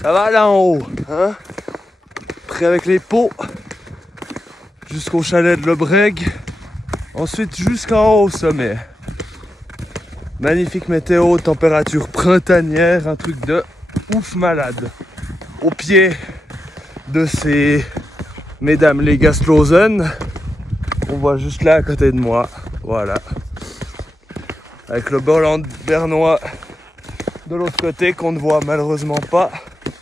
Ça va là en haut, hein? Prêt avec les pots jusqu'au chalet de Lebreg. Ensuite jusqu'en haut au sommet. Magnifique météo, température printanière, un truc de ouf malade. Au pied de ces mesdames les Gastlosen, on voit juste là à côté de moi, voilà. Avec le Oberland bernois de l'autre côté qu'on ne voit malheureusement pas.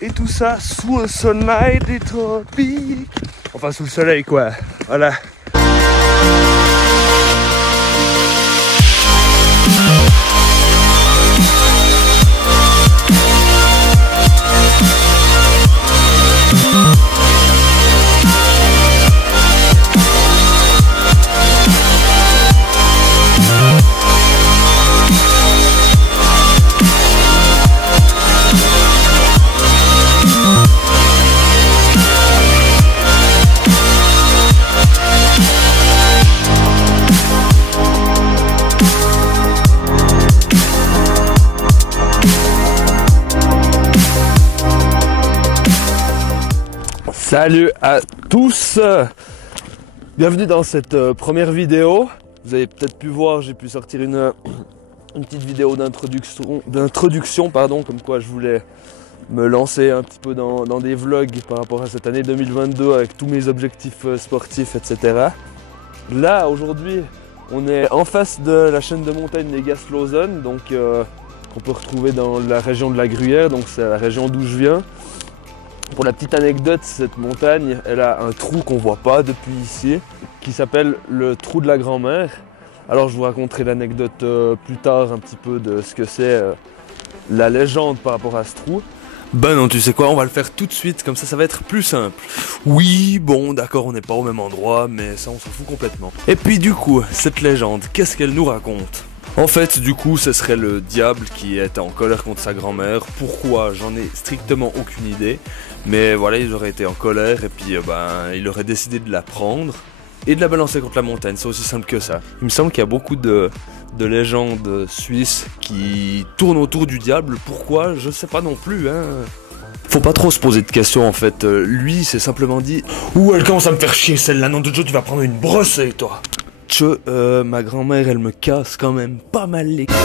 Et tout ça sous le soleil des tropiques. Enfin sous le soleil quoi, voilà. Salut à tous, bienvenue dans cette première vidéo. Vous avez peut-être pu voir, j'ai pu sortir une petite vidéo d'introduction, comme quoi je voulais me lancer un petit peu dans des vlogs par rapport à cette année 2022 avec tous mes objectifs sportifs, etc. Là aujourd'hui on est en face de la chaîne de montagne des Gastlosen, donc qu'on peut retrouver dans la région de la Gruyère, donc c'est la région d'où je viens. Pour la petite anecdote, cette montagne, elle a un trou qu'on voit pas depuis ici, qui s'appelle le trou de la grand-mère. Alors je vous raconterai l'anecdote plus tard, un petit peu de ce que c'est la légende par rapport à ce trou. Ben non, tu sais quoi, on va le faire tout de suite, comme ça va être plus simple. Oui, bon, d'accord, on n'est pas au même endroit, mais ça on s'en fout complètement. Et puis du coup, cette légende, qu'est-ce qu'elle nous raconte ? En fait, du coup, ce serait le diable qui était en colère contre sa grand-mère. Pourquoi? J'en ai strictement aucune idée. Mais voilà, il aurait été en colère et puis il aurait décidé de la prendre et de la balancer contre la montagne. C'est aussi simple que ça. Il me semble qu'il y a beaucoup de légendes suisses qui tournent autour du diable. Pourquoi? Je sais pas non plus, hein. Faut pas trop se poser de questions en fait. Lui, c'est simplement dit « Ouh, elle commence à me faire chier celle-là. Non de Dieu, tu vas prendre une brosse avec toi. » Ma grand-mère, elle me casse quand même pas mal les couilles.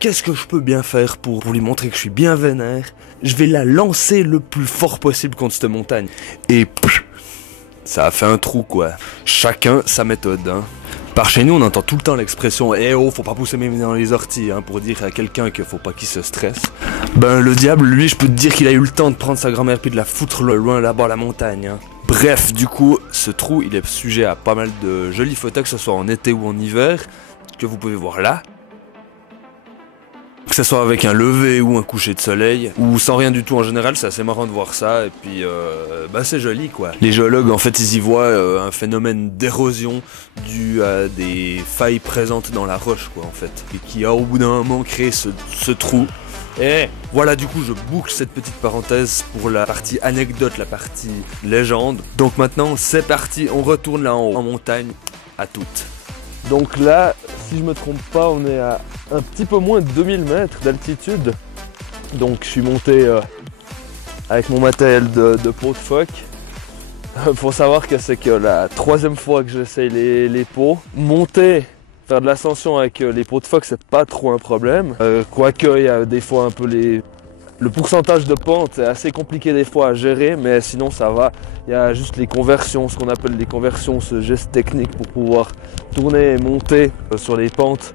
Qu'est-ce que je peux bien faire pour lui montrer que je suis bien vénère? Je vais la lancer le plus fort possible contre cette montagne. Et ça a fait un trou quoi. Chacun sa méthode, hein. Par chez nous, on entend tout le temps l'expression « Eh oh, faut pas pousser mes mains dans les orties hein, » pour dire à quelqu'un qu'il faut pas qu'il se stresse. Ben le diable, lui, je peux te dire qu'il a eu le temps de prendre sa grand-mère puis de la foutre loin là-bas à la montagne, hein. Bref, du coup, ce trou, il est sujet à pas mal de jolies photos, que ce soit en été ou en hiver, que vous pouvez voir là. Que ce soit avec un lever ou un coucher de soleil, ou sans rien du tout en général, c'est assez marrant de voir ça, et puis c'est joli quoi. Les géologues en fait ils y voient un phénomène d'érosion dû à des failles présentes dans la roche quoi en fait, et qui a au bout d'un moment créé ce trou. Et voilà, du coup je boucle cette petite parenthèse pour la partie anecdote, la partie légende. Donc maintenant c'est parti, on retourne là en haut, en montagne, à toutes. Donc là, si je me trompe pas, on est à un petit peu moins de 2000 mètres d'altitude. Donc je suis monté avec mon matériel de pot de phoque. Faut savoir que c'est que la troisième fois que j'essaye les pots. Monter, faire de l'ascension avec les pots de phoque, c'est pas trop un problème. Quoique il y a des fois un peu le pourcentage de pente est assez compliqué des fois à gérer, mais sinon ça va. Il y a juste les conversions, ce qu'on appelle les conversions, ce geste technique pour pouvoir tourner et monter sur les pentes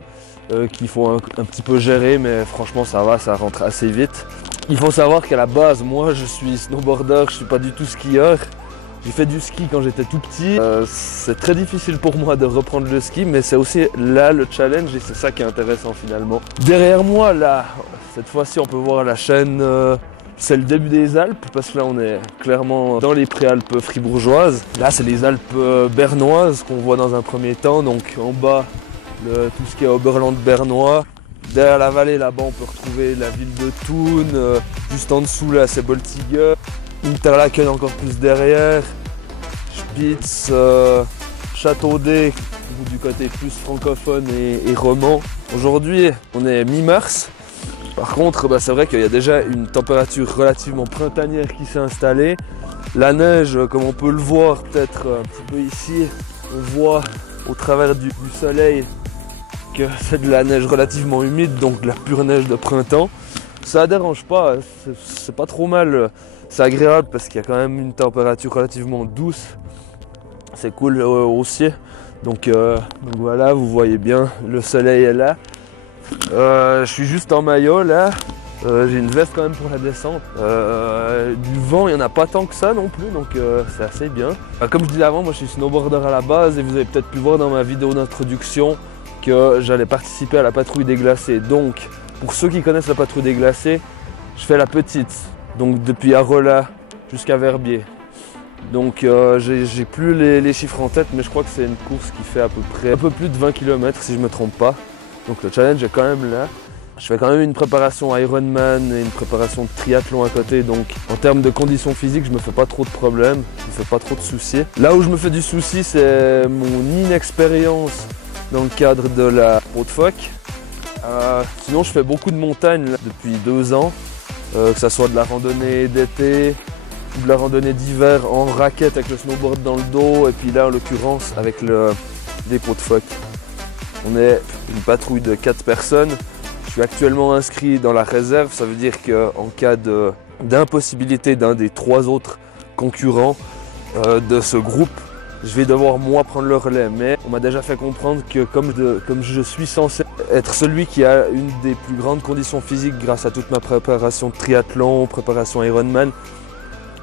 qu'il faut un petit peu gérer, mais franchement ça va, ça rentre assez vite. Il faut savoir qu'à la base, moi je suis snowboarder, je suis pas du tout skieur. J'ai fait du ski quand j'étais tout petit. C'est très difficile pour moi de reprendre le ski, mais c'est aussi là le challenge et c'est ça qui est intéressant finalement. Derrière moi, là, cette fois-ci, on peut voir la chaîne. C'est le début des Alpes, parce que là, on est clairement dans les préalpes fribourgeoises. Là, c'est les Alpes bernoises qu'on voit dans un premier temps. Donc en bas, tout ce qui est Oberland bernois. Derrière la vallée, là-bas, on peut retrouver la ville de Thun. Juste en dessous, là, c'est Boltigue. Interlaken encore plus derrière, Spitz, Châteaudet du côté plus francophone et roman. Aujourd'hui on est mi-mars, Par contre, bah, c'est vrai qu'il y a déjà une température relativement printanière qui s'est installée. La neige, comme on peut le voir peut-être un petit peu ici, on voit au travers du soleil que c'est de la neige relativement humide, donc de la pure neige de printemps. Ça dérange pas, c'est pas trop mal, c'est agréable parce qu'il y a quand même une température relativement douce. C'est cool aussi. Donc voilà, vous voyez bien, le soleil est là. Je suis juste en maillot là. J'ai une veste quand même pour la descente. Du vent, il n'y en a pas tant que ça non plus, donc c'est assez bien. Comme je disais avant, moi je suis snowboarder à la base et vous avez peut-être pu voir dans ma vidéo d'introduction que j'allais participer à la patrouille des glacés. Donc, pour ceux qui connaissent la patrouille des glacés, je fais la petite, donc depuis Arolla jusqu'à Verbier. Donc j'ai plus les chiffres en tête, mais je crois que c'est une course qui fait à peu près un peu plus de 20 km si je ne me trompe pas. Donc le challenge est quand même là. Je fais quand même une préparation Ironman et une préparation de triathlon à côté, donc en termes de conditions physiques, je me fais pas trop de problèmes, je me fais pas trop de soucis. Là où je me fais du souci, c'est mon inexpérience dans le cadre de la peau de phoque. Sinon, je fais beaucoup de montagne là, depuis 2 ans, que ce soit de la randonnée d'été ou de la randonnée d'hiver en raquette avec le snowboard dans le dos, et puis là, en l'occurrence, avec des peaux de phoque. On est une patrouille de 4 personnes. Je suis actuellement inscrit dans la réserve, ça veut dire qu'en cas d'impossibilité d'un des 3 autres concurrents de ce groupe, je vais devoir moi prendre le relais. Mais on m'a déjà fait comprendre que comme je suis censé être celui qui a une des plus grandes conditions physiques grâce à toute ma préparation de triathlon, préparation Ironman,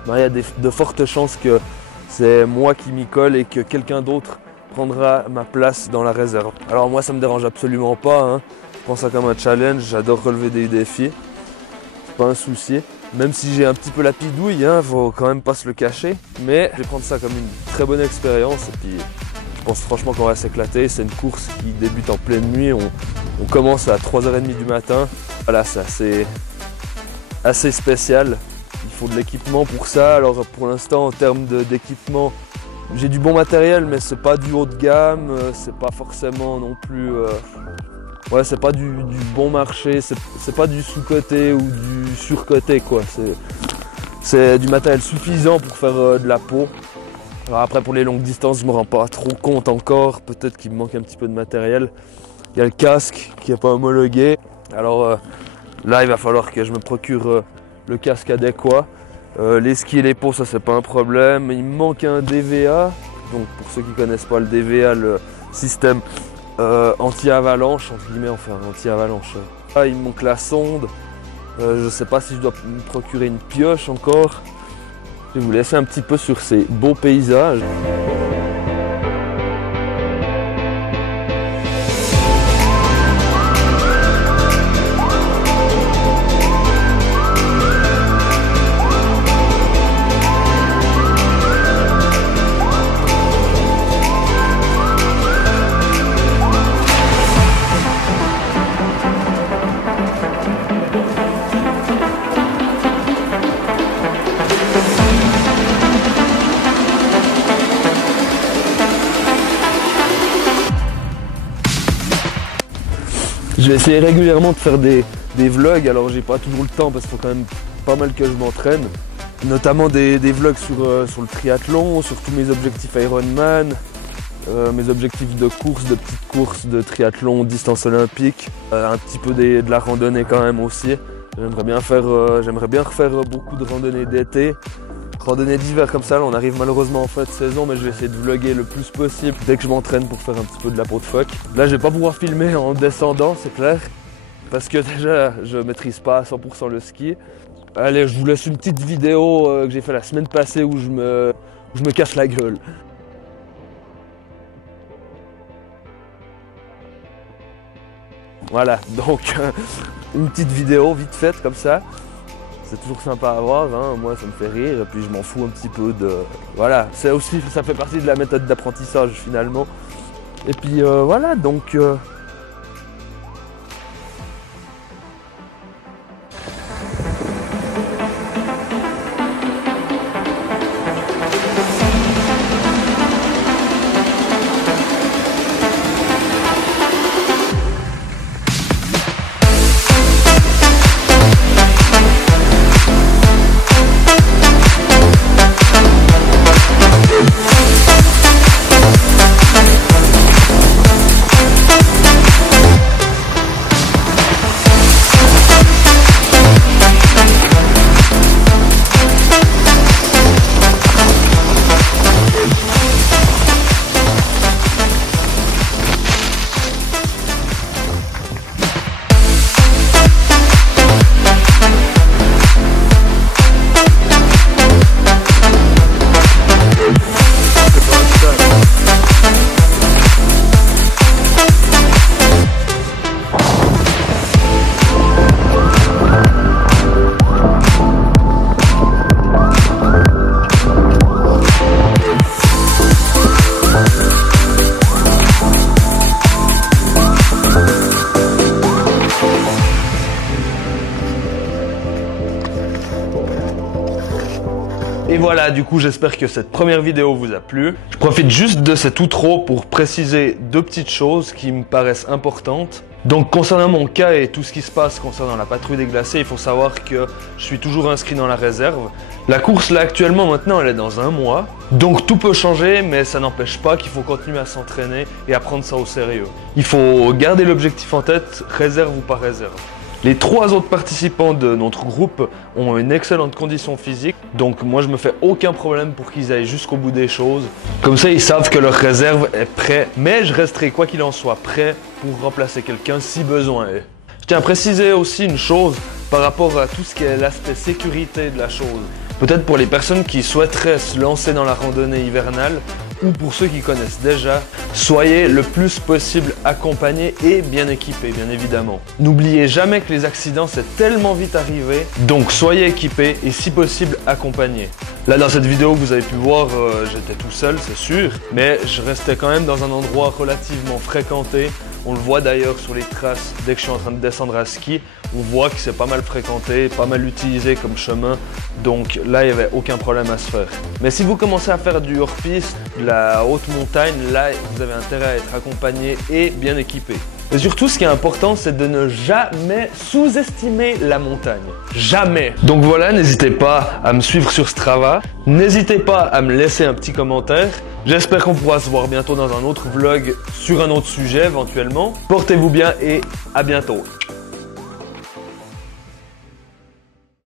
ben, il y a de fortes chances que c'est moi qui m'y colle et que quelqu'un d'autre prendra ma place dans la réserve. Alors moi ça me dérange absolument pas, hein. Je prends ça comme un challenge, j'adore relever des défis, c'est pas un souci. Même si j'ai un petit peu la pidouille, hein, faut quand même pas se le cacher, mais je vais prendre ça comme une très bonne expérience et puis je pense franchement qu'on va s'éclater. C'est une course qui débute en pleine nuit, on commence à 3h30 du matin. Voilà, c'est assez spécial, il faut de l'équipement pour ça. Alors pour l'instant en termes d'équipement, j'ai du bon matériel, mais c'est pas du haut de gamme, c'est pas forcément non plus... ouais, c'est pas du bon marché, c'est pas du sous-coté ou du sur-coté quoi. C'est du matériel suffisant pour faire de la peau. Alors après pour les longues distances, je me rends pas trop compte encore, peut-être qu'il me manque un petit peu de matériel. Il y a le casque qui n'est pas homologué. Alors là il va falloir que je me procure le casque adéquat. Les skis et les peaux, ça c'est pas un problème. Il me manque un DVA. Donc pour ceux qui connaissent pas le DVA, le système anti-avalanche, entre guillemets, enfin anti-avalanche. Là, il me manque la sonde. Je sais pas si je dois me procurer une pioche encore. Je vais vous laisser un petit peu sur ces beaux paysages. Je vais essayer régulièrement de faire des vlogs, alors j'ai pas toujours le temps parce qu'il faut quand même pas mal que je m'entraîne. Notamment des vlogs sur le triathlon, sur tous mes objectifs Ironman, mes objectifs de course, de petites courses, de triathlon, distance olympique, un petit peu de la randonnée quand même aussi. J'aimerais bien refaire beaucoup de randonnées d'été. Randonnée d'hiver comme ça, là on arrive malheureusement en fin de saison, mais je vais essayer de vlogger le plus possible dès que je m'entraîne pour faire un petit peu de la peau de phoque. Là je vais pas pouvoir filmer en descendant, c'est clair, parce que déjà je maîtrise pas à 100% le ski. Allez, je vous laisse une petite vidéo que j'ai fait la semaine passée où je me casse la gueule. Voilà, donc une petite vidéo vite faite comme ça. C'est toujours sympa à voir, hein. Moi ça me fait rire et puis je m'en fous un petit peu de... Voilà, ça fait partie de la méthode d'apprentissage finalement. Et puis voilà, donc... Et voilà, du coup, j'espère que cette première vidéo vous a plu. Je profite juste de cet outro pour préciser deux petites choses qui me paraissent importantes. Donc, concernant mon cas et tout ce qui se passe concernant la patrouille des glaciers, il faut savoir que je suis toujours inscrit dans la réserve. La course, là, actuellement, maintenant, elle est dans 1 mois. Donc, tout peut changer, mais ça n'empêche pas qu'il faut continuer à s'entraîner et à prendre ça au sérieux. Il faut garder l'objectif en tête, réserve ou pas réserve. Les 3 autres participants de notre groupe ont une excellente condition physique, donc moi je me fais aucun problème pour qu'ils aillent jusqu'au bout des choses. Comme ça ils savent que leur réserve est prête, mais je resterai quoi qu'il en soit prêt pour remplacer quelqu'un si besoin est. Je tiens à préciser aussi une chose par rapport à tout ce qui est l'aspect sécurité de la chose. Peut-être pour les personnes qui souhaiteraient se lancer dans la randonnée hivernale, ou pour ceux qui connaissent déjà, soyez le plus possible accompagnés et bien équipés, bien évidemment. N'oubliez jamais que les accidents c'est tellement vite arrivé, donc soyez équipés et si possible accompagnés. Là dans cette vidéo que vous avez pu voir, j'étais tout seul c'est sûr, mais je restais quand même dans un endroit relativement fréquenté. On le voit d'ailleurs sur les traces dès que je suis en train de descendre à ski. On voit que c'est pas mal fréquenté, pas mal utilisé comme chemin. Donc là, il n'y avait aucun problème à se faire. Mais si vous commencez à faire du hors-piste, de la haute montagne, là, vous avez intérêt à être accompagné et bien équipé. Et surtout, ce qui est important, c'est de ne jamais sous-estimer la montagne. Jamais. Donc voilà, n'hésitez pas à me suivre sur Strava. N'hésitez pas à me laisser un petit commentaire. J'espère qu'on pourra se voir bientôt dans un autre vlog sur un autre sujet éventuellement. Portez-vous bien et à bientôt.